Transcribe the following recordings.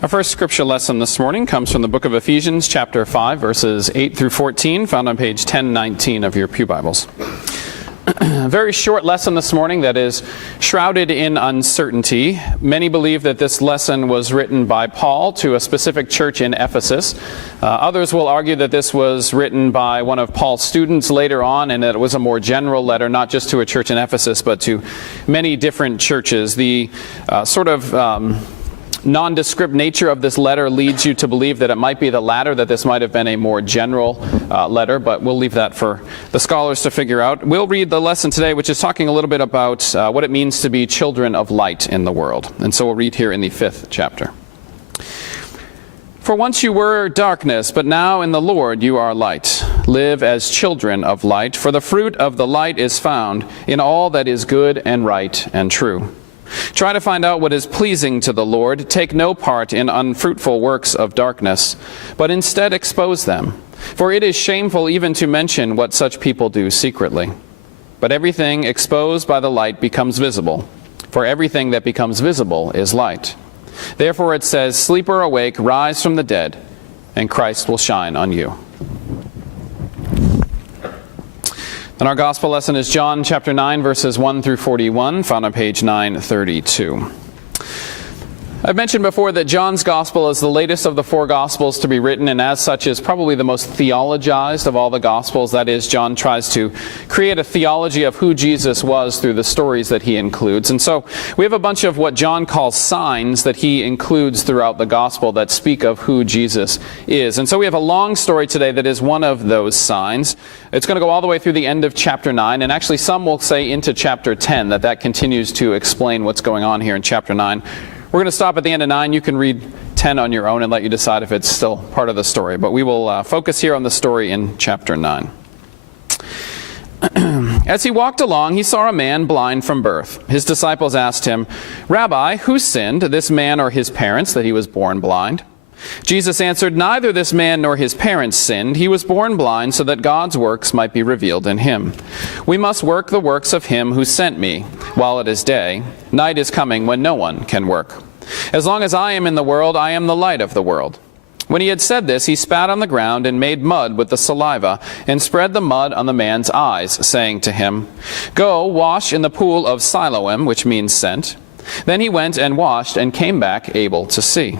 Our first scripture lesson this morning comes from the book of Ephesians, chapter 5, verses 8 through 14, found on page 1019 of your pew Bibles. A very short lesson this morning that is shrouded in uncertainty. Many believe that this lesson was written by Paul to a specific church in Ephesus. Others will argue that this was written by one of Paul's students later on, and that it was a more general letter, not just to a church in Ephesus, but to many different churches. The nondescript nature of this letter leads you to believe that it might be the latter, that this might have been a more general letter, but we'll leave that for the scholars to figure out. We'll read the lesson today, which is talking a little bit about what it means to be children of light in the world. And so we'll read here in the 5th chapter. For once you were darkness, but now in the Lord you are light. Live as children of light, for the fruit of the light is found in all that is good and right and true. Try to find out what is pleasing to the Lord. Take no part in unfruitful works of darkness, but instead expose them. For it is shameful even to mention what such people do secretly. But everything exposed by the light becomes visible, for everything that becomes visible is light. Therefore it says, "Sleep or awake, rise from the dead, and Christ will shine on you." And our gospel lesson is John chapter 9, verses 1 through 41, found on page 932. I've mentioned before that John's gospel is the latest of the four gospels to be written, and as such is probably the most theologized of all the gospels. That is, John tries to create a theology of who Jesus was through the stories that he includes. And so we have a bunch of what John calls signs that he includes throughout the gospel that speak of who Jesus is. And so we have a long story today that is one of those signs. It's going to go all the way through the end of chapter 9, and actually some will say into chapter 10, that continues to explain what's going on here in chapter 9. We're going to stop at the end of 9. You can read 10 on your own and let you decide if it's still part of the story. But we will focus here on the story in chapter 9. As he walked along, he saw a man blind from birth. His disciples asked him, "Rabbi, who sinned, this man or his parents, that he was born blind?" Jesus answered, "Neither this man nor his parents sinned. He was born blind so that God's works might be revealed in him. We must work the works of him who sent me while it is day. Night is coming when no one can work. As long as I am in the world, I am the light of the world." When he had said this, he spat on the ground and made mud with the saliva and spread the mud on the man's eyes, saying to him, "Go, wash in the pool of Siloam," which means sent. Then he went and washed and came back able to see.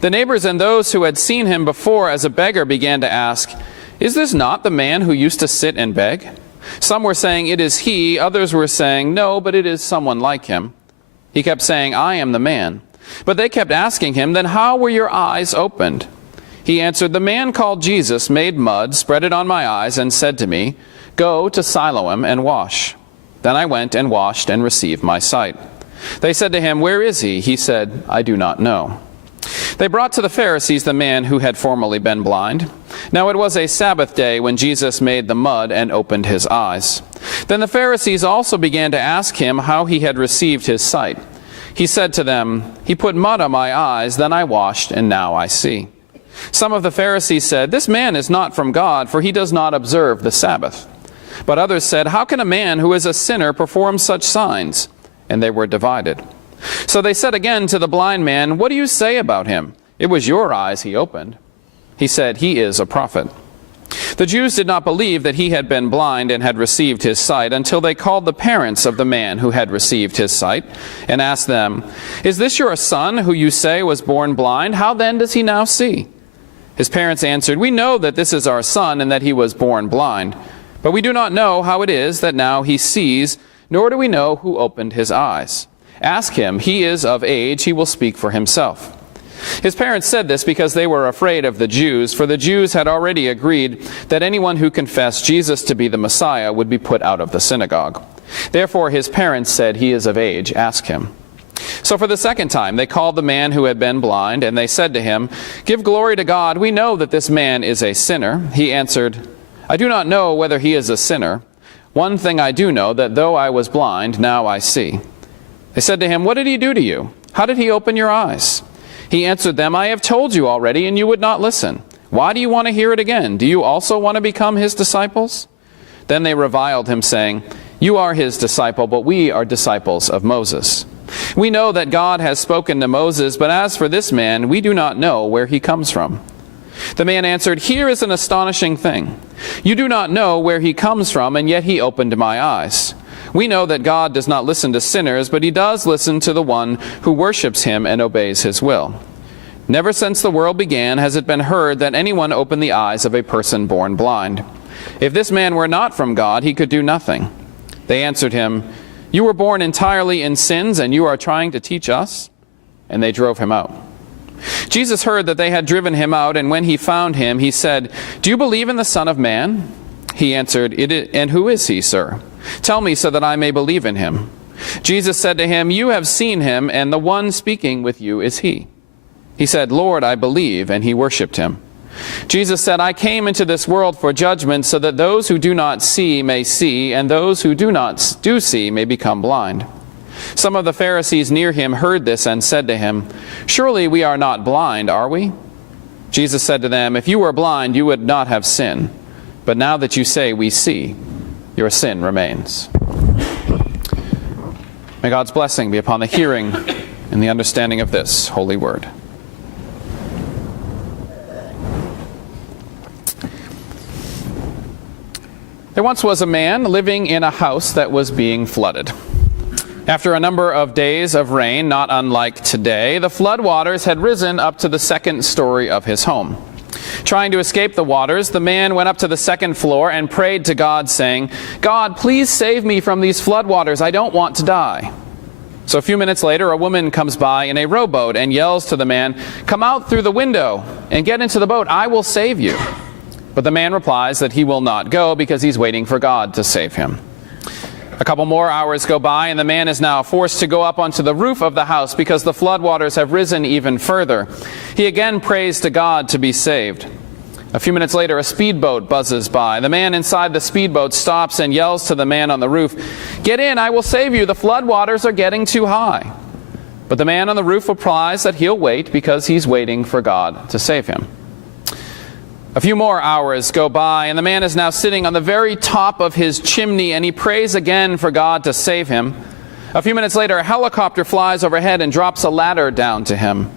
The neighbors and those who had seen him before as a beggar began to ask, "Is this not the man who used to sit and beg?" Some were saying, "It is he." Others were saying, "No, but it is someone like him." He kept saying, "I am the man." But they kept asking him, "Then how were your eyes opened?" He answered, "The man called Jesus made mud, spread it on my eyes, and said to me, 'Go to Siloam and wash.' Then I went and washed and received my sight." They said to him, "Where is he?" He said, "I do not know." They brought to the Pharisees the man who had formerly been blind. Now it was a Sabbath day when Jesus made the mud and opened his eyes. Then the Pharisees also began to ask him how he had received his sight. He said to them, "He put mud on my eyes, then I washed, and now I see." Some of the Pharisees said, "This man is not from God, for he does not observe the Sabbath." But others said, "How can a man who is a sinner perform such signs?" And they were divided. So they said again to the blind man, "What do you say about him? It was your eyes he opened." He said, "He is a prophet." The Jews did not believe that he had been blind and had received his sight until they called the parents of the man who had received his sight and asked them, "Is this your son who you say was born blind? How then does he now see?" His parents answered, "We know that this is our son and that he was born blind. But we do not know how it is that now he sees, nor do we know who opened his eyes. Ask him, he is of age, he will speak for himself." His parents said this because they were afraid of the Jews, for the Jews had already agreed that anyone who confessed Jesus to be the Messiah would be put out of the synagogue. Therefore his parents said, "He is of age, ask him." So for the second time they called the man who had been blind, and they said to him, "Give glory to God, we know that this man is a sinner." He answered, "I do not know whether he is a sinner. One thing I do know, that though I was blind, now I see." They said to him, "What did he do to you? How did he open your eyes?" He answered them, "I have told you already, and you would not listen. Why do you want to hear it again? Do you also want to become his disciples?" Then they reviled him, saying, "You are his disciple, but we are disciples of Moses. We know that God has spoken to Moses, but as for this man, we do not know where he comes from." The man answered, "Here is an astonishing thing. You do not know where he comes from, and yet he opened my eyes. We know that God does not listen to sinners, but he does listen to the one who worships him and obeys his will. Never since the world began has it been heard that anyone opened the eyes of a person born blind. If this man were not from God, he could do nothing." They answered him, "You were born entirely in sins, and you are trying to teach us?" And they drove him out. Jesus heard that they had driven him out, and when he found him, he said, "Do you believe in the Son of Man?" He answered, "And who is he, sir? Tell me so that I may believe in him." Jesus said to him, "You have seen him, and the one speaking with you is he." He said, "Lord, I believe," and he worshipped him. Jesus said, "I came into this world for judgment, so that those who do not see may see, and those who do see may become blind." Some of the Pharisees near him heard this and said to him, "Surely we are not blind, are we?" Jesus said to them, "If you were blind, you would not have sin. But now that you say we see, your sin remains." May God's blessing be upon the hearing and the understanding of this holy word. There once was a man living in a house that was being flooded. After a number of days of rain, not unlike today, the flood waters had risen up to the second story of his home. Trying to escape the waters, the man went up to the second floor and prayed to God, saying, "God, please save me from these flood waters. I don't want to die." So a few minutes later, a woman comes by in a rowboat and yells to the man, "Come out through the window and get into the boat. I will save you." But the man replies that he will not go because he's waiting for God to save him. A couple more hours go by, and the man is now forced to go up onto the roof of the house because the floodwaters have risen even further. He again prays to God to be saved. A few minutes later, a speedboat buzzes by. The man inside the speedboat stops and yells to the man on the roof, "Get in, I will save you. The floodwaters are getting too high." But the man on the roof replies that he'll wait because he's waiting for God to save him. A few more hours go by, and the man is now sitting on the very top of his chimney, and he prays again for God to save him. A few minutes later, a helicopter flies overhead and drops a ladder down to him.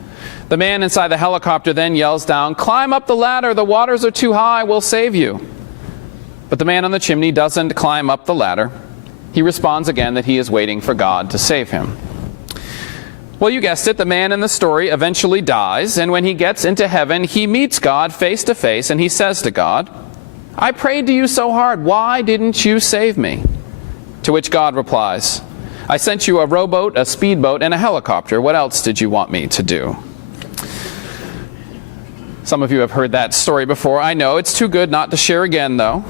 The man inside the helicopter then yells down, "Climb up the ladder, the waters are too high, we'll save you." But the man on the chimney doesn't climb up the ladder. He responds again that he is waiting for God to save him. Well, you guessed it, the man in the story eventually dies, and when he gets into heaven, he meets God face to face, and he says to God, "I prayed to you so hard, why didn't you save me?" To which God replies, "I sent you a rowboat, a speedboat, and a helicopter. What else did you want me to do?" Some of you have heard that story before. I know, it's too good not to share again, though.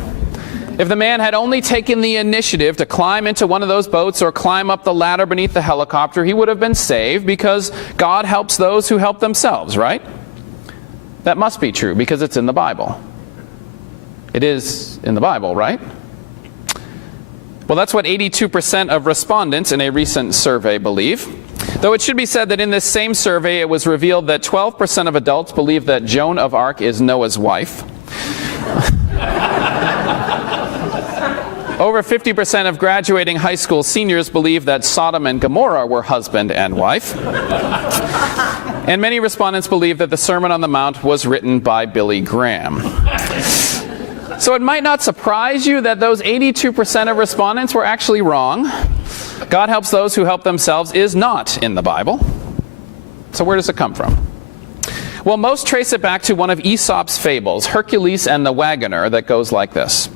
If the man had only taken the initiative to climb into one of those boats or climb up the ladder beneath the helicopter, he would have been saved because God helps those who help themselves, right? That must be true because it's in the Bible. It is in the Bible, right? Well, that's what 82% of respondents in a recent survey believe. Though it should be said that in this same survey it was revealed that 12% of adults believe that Joan of Arc is Noah's wife. Over 50% of graduating high school seniors believe that Sodom and Gomorrah were husband and wife. And many respondents believe that the Sermon on the Mount was written by Billy Graham. So it might not surprise you that those 82% of respondents were actually wrong. God helps those who help themselves is not in the Bible. So where does it come from? Well, most trace it back to one of Aesop's fables, Hercules and the Wagoner, that goes like this.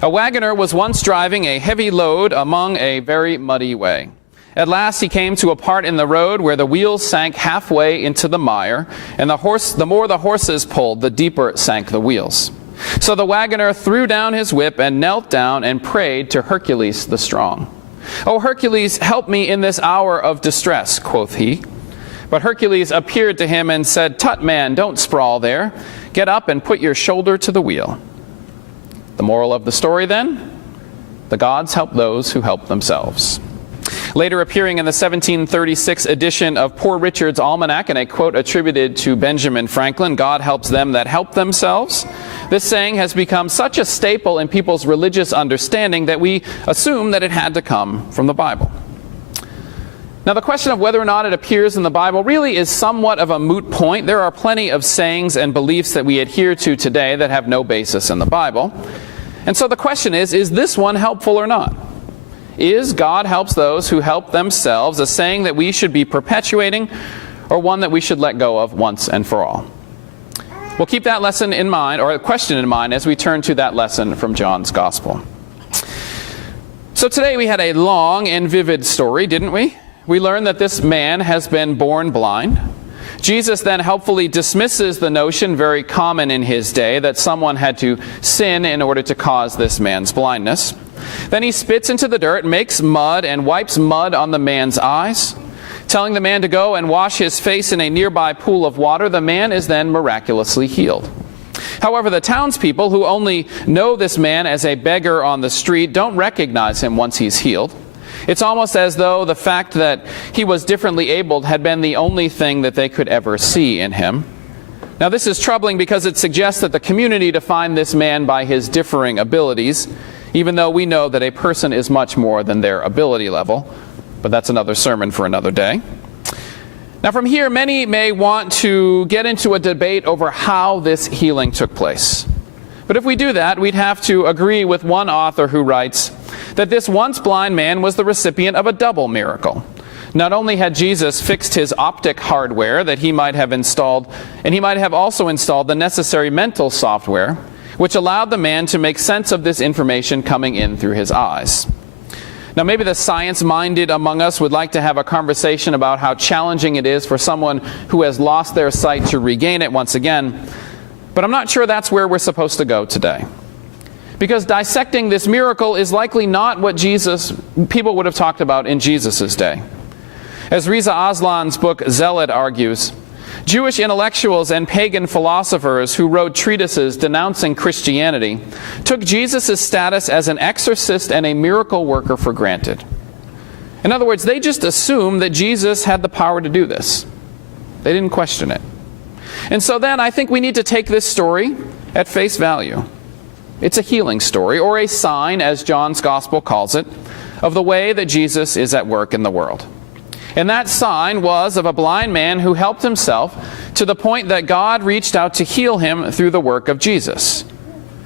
A wagoner was once driving a heavy load among a very muddy way. At last he came to a part in the road where the wheels sank halfway into the mire, and the more the horses pulled, the deeper sank the wheels. So the wagoner threw down his whip and knelt down and prayed to Hercules the strong. "O Hercules, help me in this hour of distress," quoth he. But Hercules appeared to him and said, "Tut, man, don't sprawl there. Get up and put your shoulder to the wheel." The moral of the story, then? The gods help those who help themselves. Later appearing in the 1736 edition of Poor Richard's Almanac, in a quote attributed to Benjamin Franklin, "God helps them that help themselves," this saying has become such a staple in people's religious understanding that we assume that it had to come from the Bible. Now, the question of whether or not it appears in the Bible really is somewhat of a moot point. There are plenty of sayings and beliefs that we adhere to today that have no basis in the Bible. And so the question is this one helpful or not? Is God helps those who help themselves a saying that we should be perpetuating, or one that we should let go of once and for all? We'll keep that lesson in mind, or a question in mind, as we turn to that lesson from John's Gospel. So today we had a long and vivid story, didn't we? We learned that this man has been born blind. Jesus then helpfully dismisses the notion, very common in his day, that someone had to sin in order to cause this man's blindness. Then he spits into the dirt, makes mud, and wipes mud on the man's eyes. Telling the man to go and wash his face in a nearby pool of water, the man is then miraculously healed. However, the townspeople, who only know this man as a beggar on the street, don't recognize him once he's healed. It's almost as though the fact that he was differently abled had been the only thing that they could ever see in him. Now, this is troubling because it suggests that the community defined this man by his differing abilities, even though we know that a person is much more than their ability level. But that's another sermon for another day. Now, from here, many may want to get into a debate over how this healing took place. But if we do that, we'd have to agree with one author who writes that this once blind man was the recipient of a double miracle. Not only had Jesus fixed his optic hardware that he might have installed, and he might have also installed the necessary mental software, which allowed the man to make sense of this information coming in through his eyes. Now, maybe the science-minded among us would like to have a conversation about how challenging it is for someone who has lost their sight to regain it once again, but I'm not sure that's where we're supposed to go today. Because dissecting this miracle is likely not what people would have talked about in Jesus' day. As Reza Aslan's book Zealot argues, Jewish intellectuals and pagan philosophers who wrote treatises denouncing Christianity took Jesus' status as an exorcist and a miracle worker for granted. In other words, they just assumed that Jesus had the power to do this. They didn't question it. And so then I think we need to take this story at face value. It's a healing story, or a sign, as John's Gospel calls it, of the way that Jesus is at work in the world. And that sign was of a blind man who helped himself to the point that God reached out to heal him through the work of Jesus.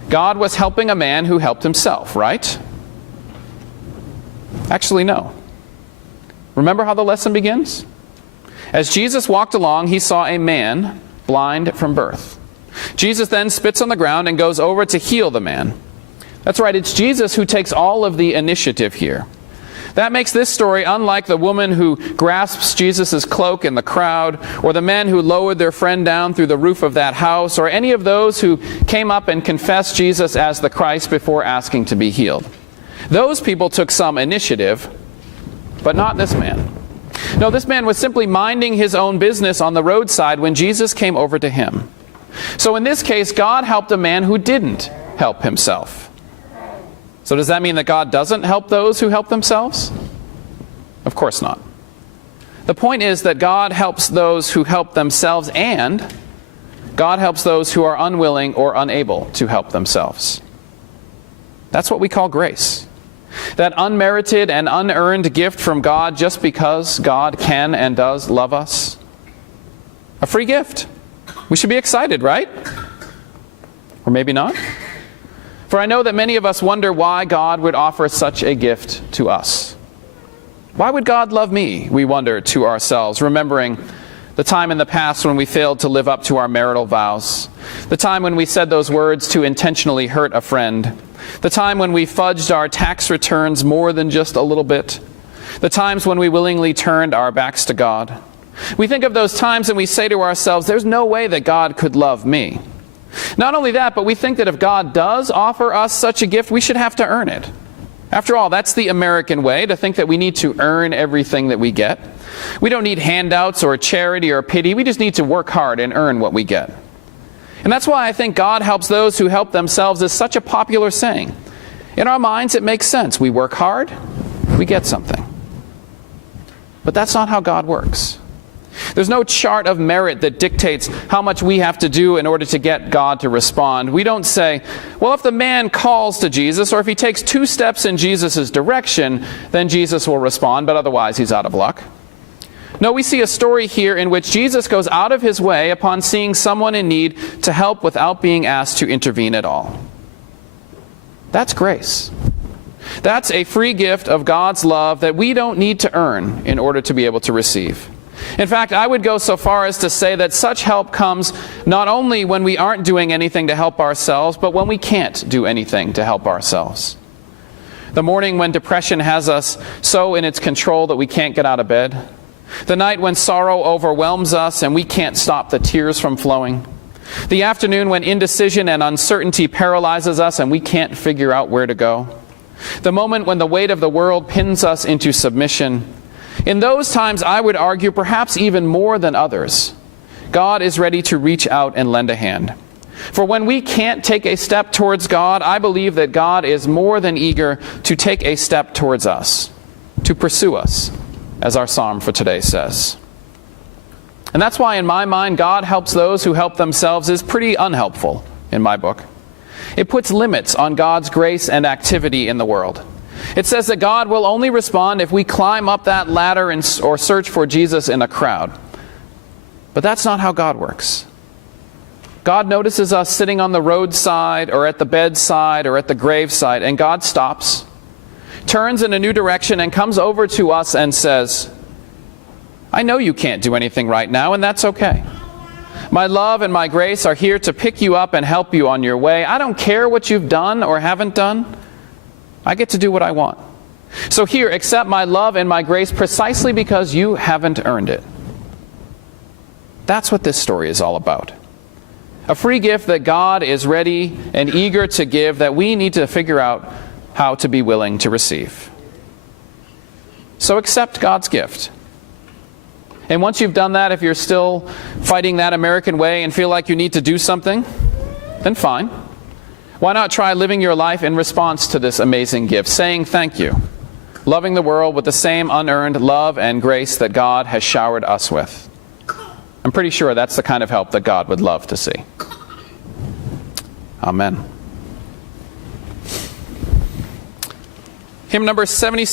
God was helping a man who helped himself, right? Actually, no. Remember how the lesson begins? As Jesus walked along, he saw a man blind from birth. Jesus then spits on the ground and goes over to heal the man. That's right, it's Jesus who takes all of the initiative here. That makes this story unlike the woman who grasps Jesus' cloak in the crowd, or the men who lowered their friend down through the roof of that house, or any of those who came up and confessed Jesus as the Christ before asking to be healed. Those people took some initiative, but not this man. No, this man was simply minding his own business on the roadside when Jesus came over to him. So in this case, God helped a man who didn't help himself. So does that mean that God doesn't help those who help themselves? Of course not. The point is that God helps those who help themselves, and God helps those who are unwilling or unable to help themselves. That's what we call grace. That unmerited and unearned gift from God just because God can and does love us. A free gift. We should be excited, right? Or maybe not. For I know that many of us wonder why God would offer such a gift to us. Why would God love me, we wonder to ourselves, remembering the time in the past when we failed to live up to our marital vows, the time when we said those words to intentionally hurt a friend, the time when we fudged our tax returns more than just a little bit, the times when we willingly turned our backs to God. We think of those times and we say to ourselves, there's no way that God could love me. Not only that, but we think that if God does offer us such a gift, we should have to earn it. After all, that's the American way, to think that we need to earn everything that we get. We don't need handouts or charity or pity. We just need to work hard and earn what we get. And that's why I think God helps those who help themselves is such a popular saying. In our minds, it makes sense. We work hard, we get something. But that's not how God works. There's no chart of merit that dictates how much we have to do in order to get God to respond. We don't say, well, if the man calls to Jesus, or if he takes 2 steps in Jesus' direction, then Jesus will respond, but otherwise he's out of luck. No, we see a story here in which Jesus goes out of his way upon seeing someone in need to help without being asked to intervene at all. That's grace. That's a free gift of God's love that we don't need to earn in order to be able to receive. In fact, I would go so far as to say that such help comes not only when we aren't doing anything to help ourselves, but when we can't do anything to help ourselves. The morning when depression has us so in its control that we can't get out of bed. The night when sorrow overwhelms us and we can't stop the tears from flowing. The afternoon when indecision and uncertainty paralyzes us and we can't figure out where to go. The moment when the weight of the world pins us into submission. In those times, I would argue, perhaps even more than others, God is ready to reach out and lend a hand. For when we can't take a step towards God, I believe that God is more than eager to take a step towards us, to pursue us, as our psalm for today says. And that's why, in my mind, God helps those who help themselves is pretty unhelpful in my book. It puts limits on God's grace and activity in the world. It says that God will only respond if we climb up that ladder or search for Jesus in a crowd. But that's not how God works. God notices us sitting on the roadside or at the bedside or at the graveside, and God stops, turns in a new direction, and comes over to us and says, I know you can't do anything right now, and that's okay. My love and my grace are here to pick you up and help you on your way. I don't care what you've done or haven't done. I get to do what I want. So here, accept my love and my grace precisely because you haven't earned it. That's what this story is all about. A free gift that God is ready and eager to give that we need to figure out how to be willing to receive. So accept God's gift. And once you've done that, if you're still fighting that American way and feel like you need to do something, then fine. Why not try living your life in response to this amazing gift, saying thank you, loving the world with the same unearned love and grace that God has showered us with. I'm pretty sure that's the kind of help that God would love to see. Amen. Hymn number 76.